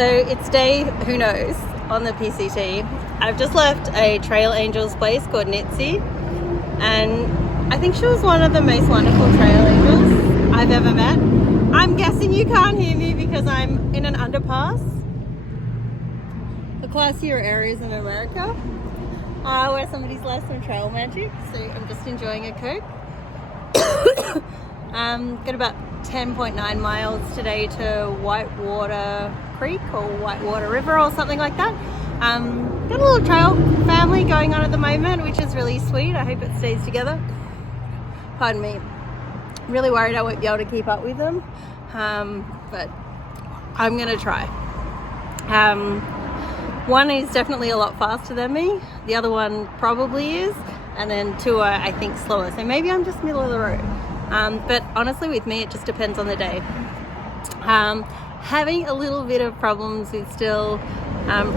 So it's day who knows on the PCT. I've just left a Trail Angels place called Nitsi, and I think she was one of the most wonderful trail angels I've ever met. I'm guessing you can't hear me because I'm in an underpass. The classier areas in America where somebody's left some trail magic, so I'm just enjoying a Coke. Got about 10.9 miles today to Whitewater Creek or Whitewater River or something like that. Got a little trail family going on at the moment, which is really sweet. I hope it stays together. Pardon me. I'm really worried I won't be able to keep up with them, but I'm gonna try. One is definitely a lot faster than me. The other one probably is, and then two are, I think, slower. So maybe I'm just middle of the road. But honestly, with me, it just depends on the day. Having a little bit of problems with still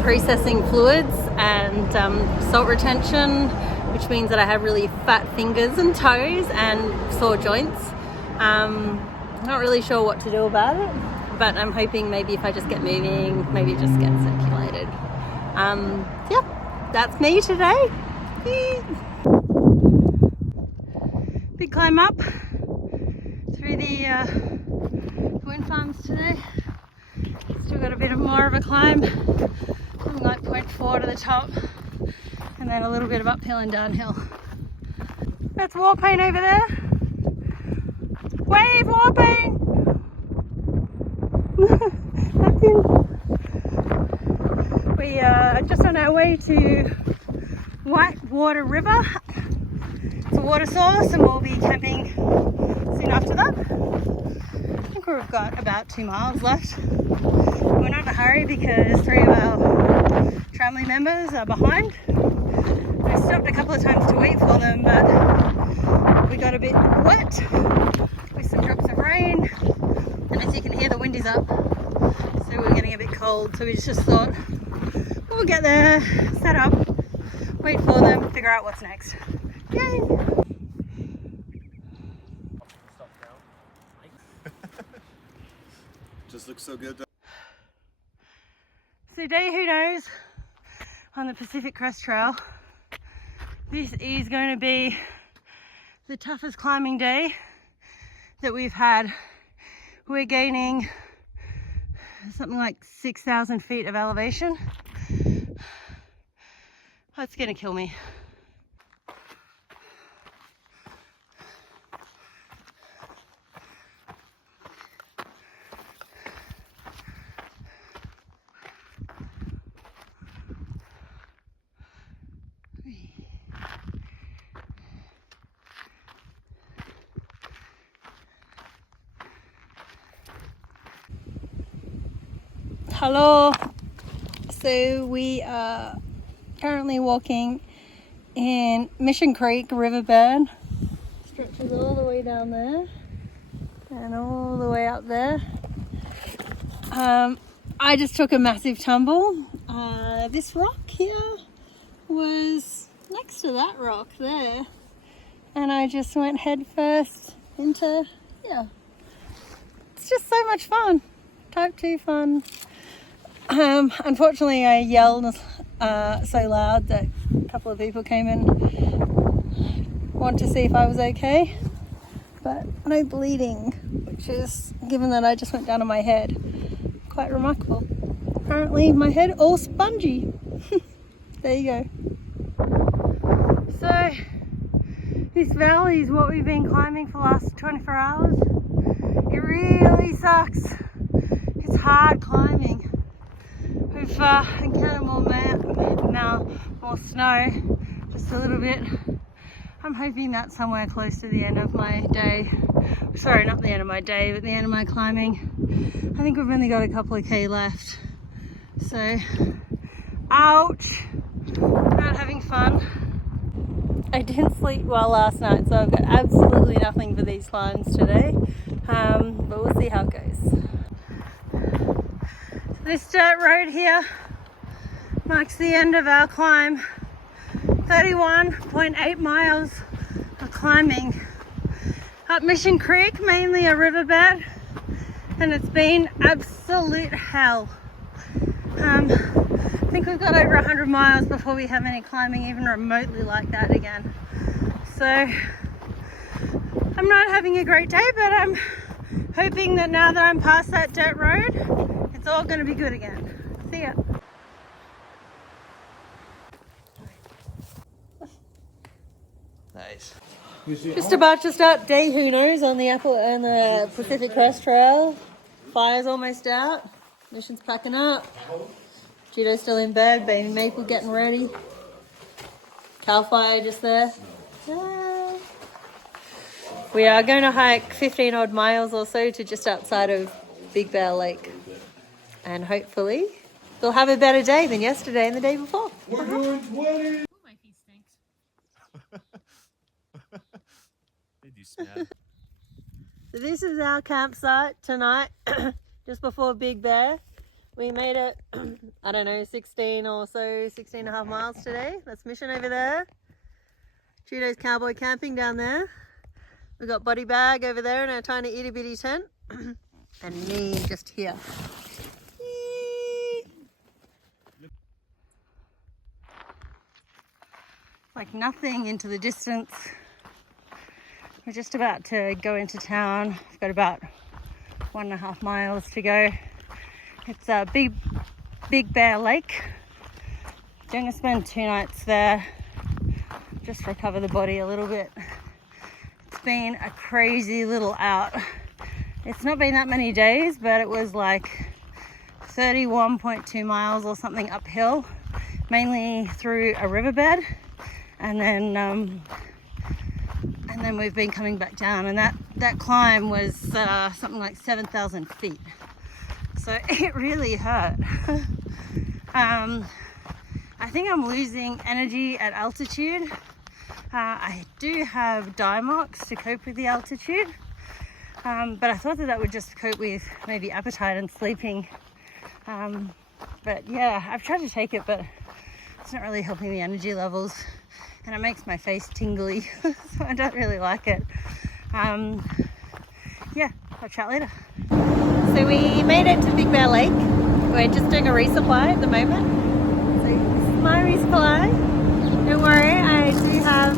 processing fluids and salt retention, which means that I have really fat fingers and toes and sore joints. Not really sure what to do about it, but I'm hoping maybe if I just get moving, maybe it just gets circulated. Yeah, that's me today. Big climb up through the wind farms today. Still got a bit more of a climb, something like 0.4 to the top, and then a little bit of uphill and downhill. That's Warpaint over there. Wave, Warpaint! That's him. We are just on our way to Whitewater River. It's a water source, and we'll be camping soon after that. I think we've got about 2 miles left. We're not in a hurry because 3 of our family members are behind. I stopped a couple of times to wait for them, but we got a bit wet with some drops of rain, and as you can hear, the wind is up, so we're getting a bit cold. So we just thought we'll get there, set up, wait for them, figure out what's next. Yay! Just looks so good. So day who knows on the Pacific Crest Trail. This is going to be the toughest climbing day that we've had. We're gaining something like 6,000 feet of elevation. That's gonna kill me. Hello. So we are currently walking in Mission Creek riverbed. Stretches all the way down there and all the way up there. I just took a massive tumble. This rock here was next to that rock there, and I just went head first into here. It's just so much fun. Type 2 fun. Unfortunately, I yelled so loud that a couple of people came and wanted to see if I was okay, but no bleeding, which is, given that I just went down on my head, quite remarkable. Apparently my head all spongy. There you go. So this valley is what we've been climbing for the last 24 hours. It really sucks. It's hard climbing. We've encountered more snow, just a little bit. I'm hoping that's somewhere close to the end of my day. Sorry, not the end of my day, but the end of my climbing. I think we've only got a couple of K left. So, ouch, not having fun. I didn't sleep well last night, so I've got absolutely nothing for these climbs today. But we'll see how it goes. This dirt road here marks the end of our climb. 31.8 miles of climbing up Mission Creek, mainly a riverbed, and it's been absolute hell. I think we've got over 100 miles before we have any climbing even remotely like that again. So I'm not having a great day, but I'm hoping that now that I'm past that dirt road, it's all going to be good again. See ya. Nice. Just about to start day who knows on the Pacific Crest Trail. Fire's almost out. Mission's packing up. Judo's still in bed. Baby Maple getting ready. Cal fire just there. Ah. We are going to hike 15 odd miles or so to just outside of Big Bear Lake. And hopefully we'll have a better day than yesterday and the day before. We're doing 20. My feet stinks. They do smell. So this is our campsite tonight, just before Big Bear. We made it, I don't know, 16 or so, 16 and a half miles today. That's Mission over there. Judo's cowboy camping down there. We've got Body Bag over there in our tiny itty bitty tent. And me just here. Like nothing into the distance. We're just about to go into town. We've got about 1.5 miles to go. It's a Big Bear Lake. I'm going to spend 2 nights there. Just recover the body a little bit. It's been a crazy little out. It's not been that many days, but it was like 31.2 miles or something uphill, mainly through a riverbed, and then we've been coming back down, and that climb was something like 7,000 feet. So it really hurt. I think I'm losing energy at altitude. I do have Diamox to cope with the altitude, but I thought that would just cope with maybe appetite and sleeping. But yeah, I've tried to take it, but it's not really helping the energy levels, and it makes my face tingly, so I don't really like it. Yeah, I'll chat later. So we made it to Big Bear Lake. We're just doing a resupply at the moment. So this is my resupply. Don't worry, I do have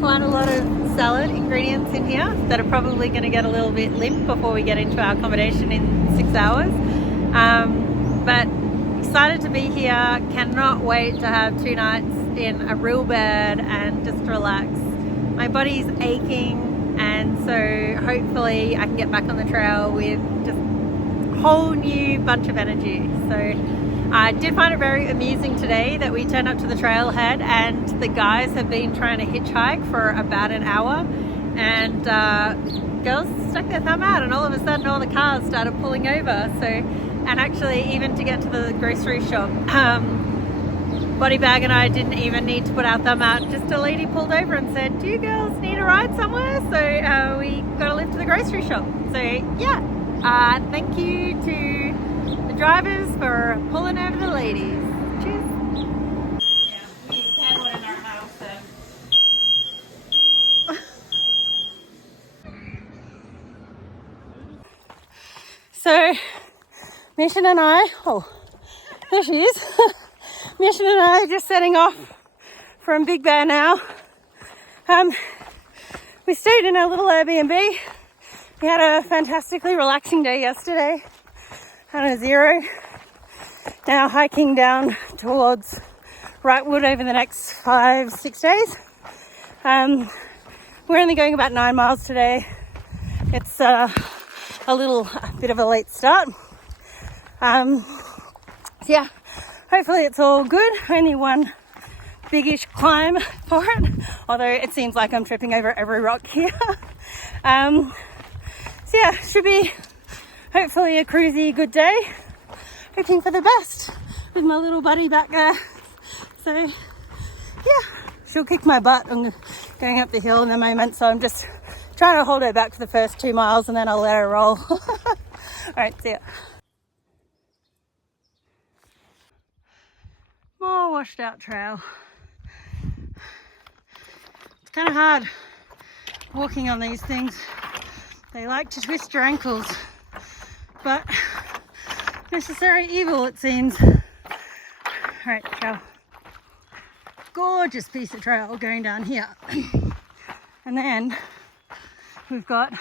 quite a lot of salad ingredients in here that are probably going to get a little bit limp before we get into our accommodation in 6 hours. But excited to be here. Cannot wait to have 2 nights in a real bed and just relax. My body's aching, and so hopefully I can get back on the trail with just a whole new bunch of energy. So I did find it very amusing today that we turned up to the trailhead and the guys have been trying to hitchhike for about an hour, and girls stuck their thumb out, and all of a sudden all the cars started pulling over. So, and actually even to get to the grocery shop, Body Bag and I didn't even need to put our thumb out. Just a lady pulled over and said, "Do you girls need a ride somewhere?" So we got a lift to the grocery shop. So yeah, thank you to the drivers for pulling over the ladies. Cheers. Yeah, we had one in our house. So Mission and I, oh, there she is. Mission and I are just setting off from Big Bear now. We stayed in our little Airbnb. We had a fantastically relaxing day yesterday on a 0. Now hiking down towards Wrightwood over the next 5-6 days. We're only going about 9 miles today. It's a bit of a late start. So yeah, hopefully it's all good. Only one biggish climb for it, although it seems like I'm tripping over every rock here. So yeah, should be hopefully a cruisy good day. Hoping for the best with my little buddy back there. So yeah, she'll kick my butt. I'm going up the hill in the moment, so I'm just trying to hold her back for the first 2 miles and then I'll let her roll. All right, see ya. More washed out trail. It's kind of hard walking on these things. They like to twist your ankles, but necessary evil, it seems. Alright, trail. Gorgeous piece of trail going down here. And then we've got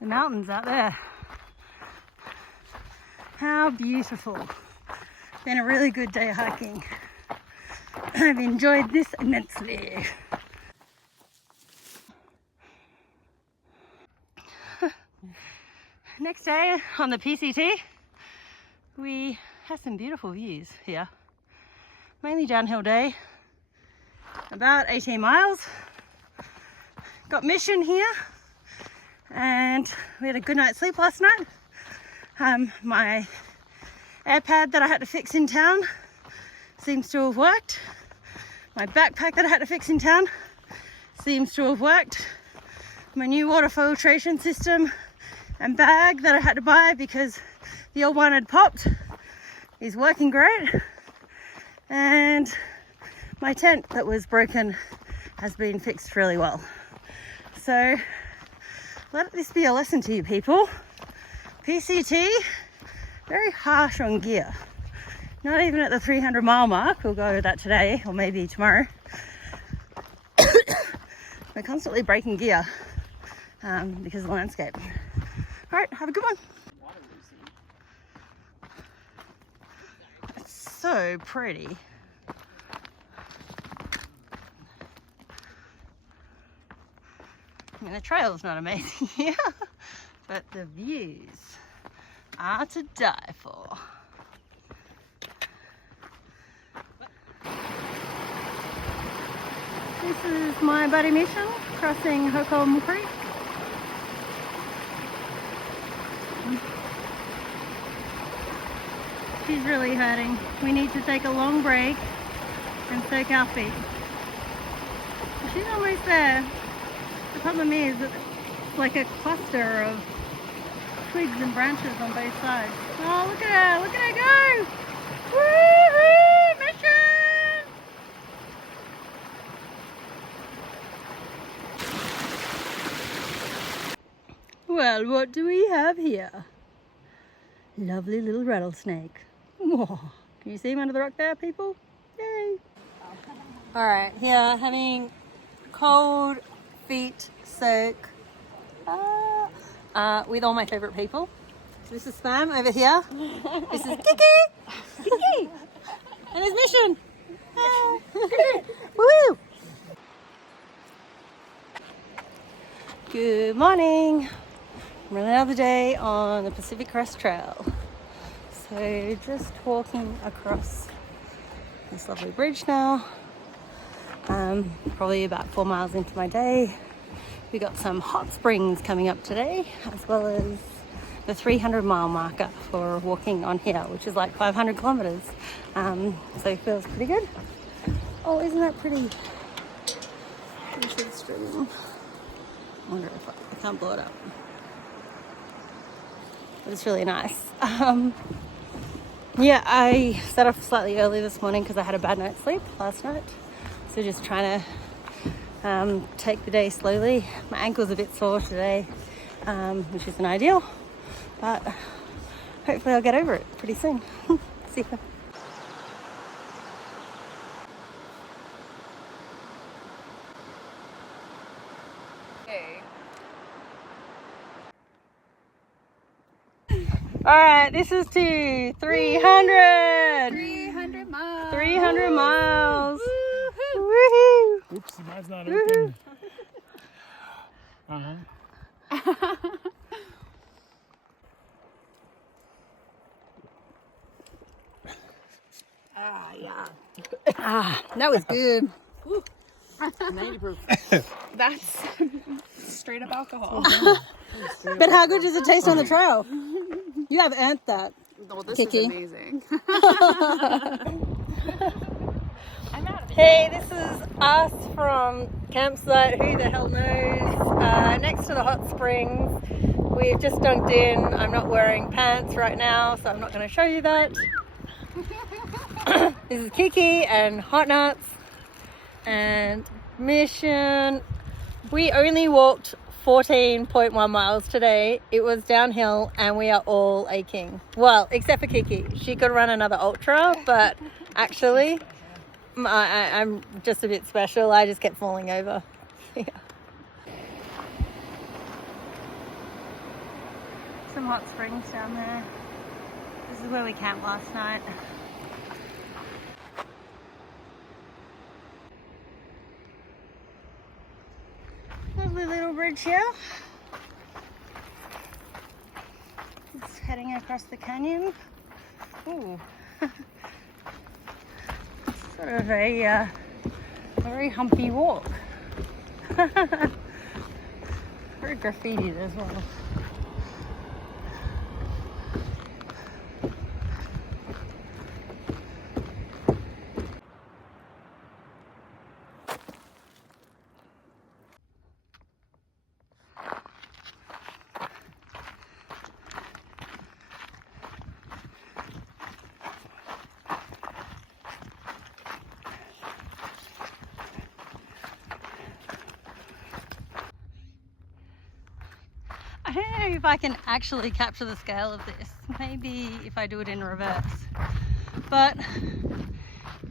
the mountains out there. How beautiful. Been a really good day hiking. I've enjoyed this immensely. Next day on the PCT, we have some beautiful views here. Mainly downhill day, about 18 miles. Got mission here, and we had a good night's sleep last night. My AirPad that I had to fix in town seems to have worked. My backpack that I had to fix in town seems to have worked. My new water filtration system and bag that I had to buy because the old one had popped is working great. And my tent that was broken has been fixed really well. So let this be a lesson to you people. PCT, very harsh on gear. Not even at the 300-mile mark. We'll go over that today or maybe tomorrow. We're constantly breaking gear because of the landscape. All right, have a good one. It's so pretty. I mean, the trail's not amazing here, but the views are to die for. This is my buddy Mission crossing Holcomb Creek. She's really hurting. We need to take a long break and soak our feet. She's almost there. The problem is that it's like a cluster of twigs and branches on both sides. Oh, look at her! Look at her go! Woohoo! Mission! Well, what do we have here? Lovely little rattlesnake. Whoa. Can you see him under the rock there, people? Yay! Alright, here having cold feet soak with all my favourite people. So this is Spam over here. This is Kiki! Kiki! And his Mission! Woo! Good morning! Another day on the Pacific Crest Trail. So just walking across this lovely bridge now. Probably about 4 miles into my day. We got some hot springs coming up today, as well as the 300-mile marker for walking on here, which is like 500 kilometers. So it feels pretty good. Oh, isn't that pretty? This is stream. I wonder if I can't blow it up. But it's really nice. Yeah, I set off slightly early this morning because I had a bad night's sleep last night. So just trying to take the day slowly. My ankle's a bit sore today, which isn't ideal, but hopefully I'll get over it pretty soon. See you. All right, this is to 300. 300 miles. 300 miles. Woohoo. Woohoo. Oops, mine's not open. Yeah. That was good. 90 proof. That's straight up alcohol. But how good does it taste on the trail? You have earned that. Well, this Kiki. is amazing. I'm out of it. Hey, this is us from campsite, who the hell knows, next to the hot springs. We've just dunked in. I'm not wearing pants right now, so I'm not going to show you that. This is Kiki and Hot Nuts and Mission. We only walked 14.1 miles today. It was downhill and we are all aching. Well, except for Kiki. She could run another ultra, but actually I'm just a bit special. I just kept falling over. Yeah. Some hot springs down there. This is where we camped last night. Lovely little bridge here. It's heading across the canyon. Ooh. Sort of a very humpy walk. Very graffitied as well. I don't know if I can actually capture the scale of this. Maybe if I do it in reverse. But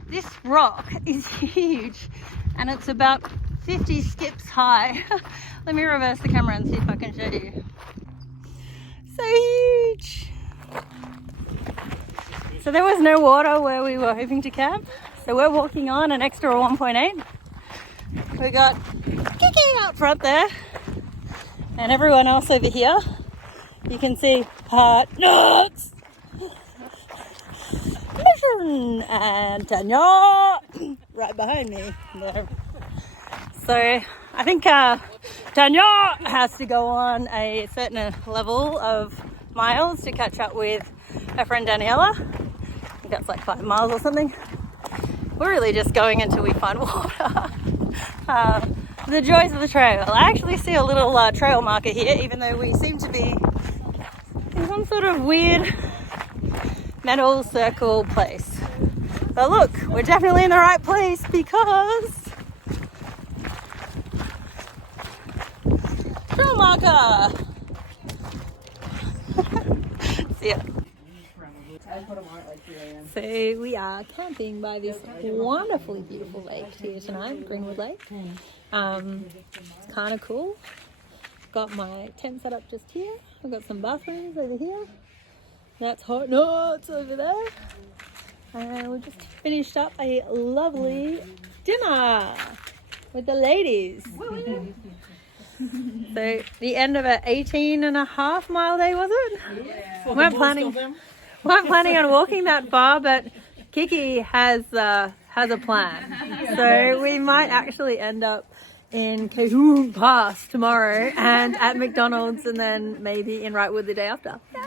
this rock is huge and it's about 50 skips high. Let me reverse the camera and see if I can show you. So huge. So there was no water where we were hoping to camp. So we're walking on an extra 1.8. We got Kiki out front there. And everyone else over here, you can see Hot Nuts, Mission, and Tanya right behind me there. So I think Tanya has to go on a certain level of miles to catch up with her friend Daniela. I think that's like 5 miles or something. We're really just going until we find water. The joys of the trail. I actually see a little trail marker here, even though we seem to be in some sort of weird metal circle place. But look, we're definitely in the right place because trail marker. See ya. So we are camping by this wonderfully beautiful lake here tonight, Greenwood Lake. It's kind of cool. Got my tent set up just here. I've got some bathrooms over here. That's Hot Nuts over there. And we just finished up a lovely dinner with the ladies. So the end of an 18.5 mile day, was it? Yeah. We weren't planning on walking that far, but Kiki has a plan. So we might actually end up in Cahoon Pass tomorrow and at McDonald's and then maybe in Wrightwood the day after. Yeah.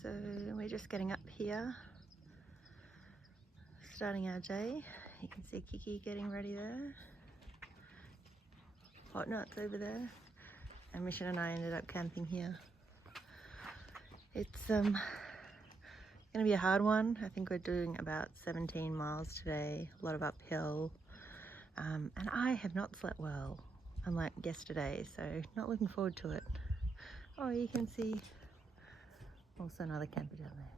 So we're just getting up here, starting our day. You can see Kiki getting ready there. Hot Nuts over there. And Mission and I ended up camping here. It's gonna be a hard one. I think we're doing about 17 miles today, a lot of uphill. And I have not slept well, unlike yesterday, so not looking forward to it. Oh, you can see also another camper down there.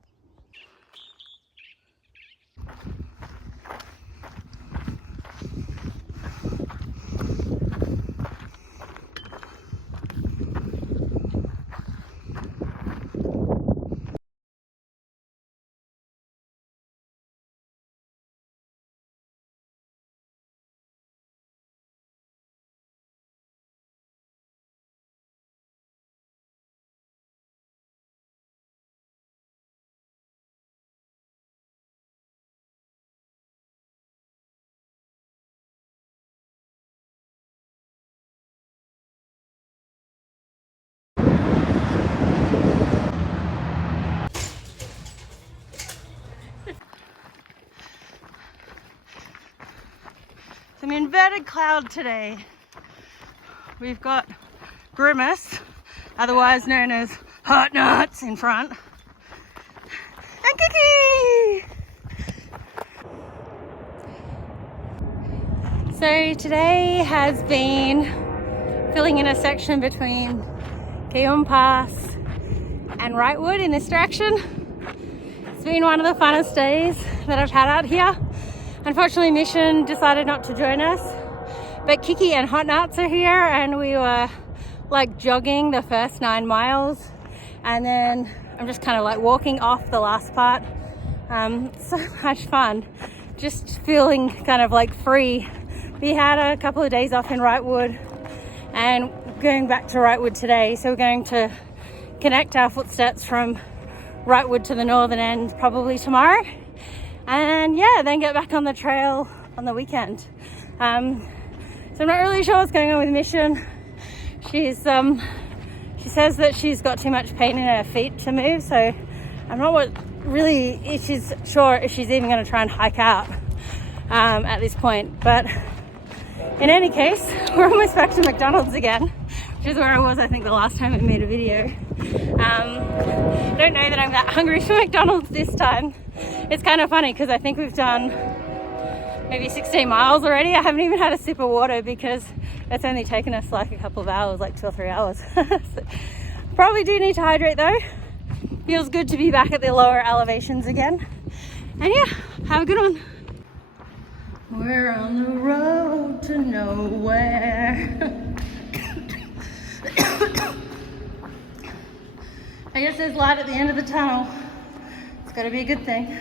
Some inverted cloud today. We've got Grimace otherwise known as Hot Nuts in front. And Kiki! So today has been filling in a section between Guillaume Pass and Wrightwood in this direction. It's been one of the funnest days that I've had out here. Unfortunately, Mission decided not to join us, but Kiki and Hot Nuts are here, and we were like jogging the first 9 miles, and then I'm just kind of like walking off the last part. So much fun, just feeling kind of like free. We had a couple of days off in Wrightwood and going back to Wrightwood today, so we're going to connect our footsteps from Wrightwood to the northern end probably tomorrow, and yeah, then get back on the trail on the weekend. So I'm not really sure what's going on with Mission. She says that she's got too much pain in her feet to move, so I'm not really sure if she's even going to try and hike out at this point. But in any case, we're almost back to McDonald's again, which is where I was, I think, the last time I made a video. I don't know that I'm that hungry for McDonald's this time. It's kind of funny because I think we've done maybe 16 miles already. I haven't even had a sip of water because it's only taken us like a couple of hours, like 2 or 3 hours. So, probably do need to hydrate though. Feels good to be back at the lower elevations again. And yeah, have a good one. We're on the road to nowhere. I guess there's light at the end of the tunnel. It's got to be a good thing.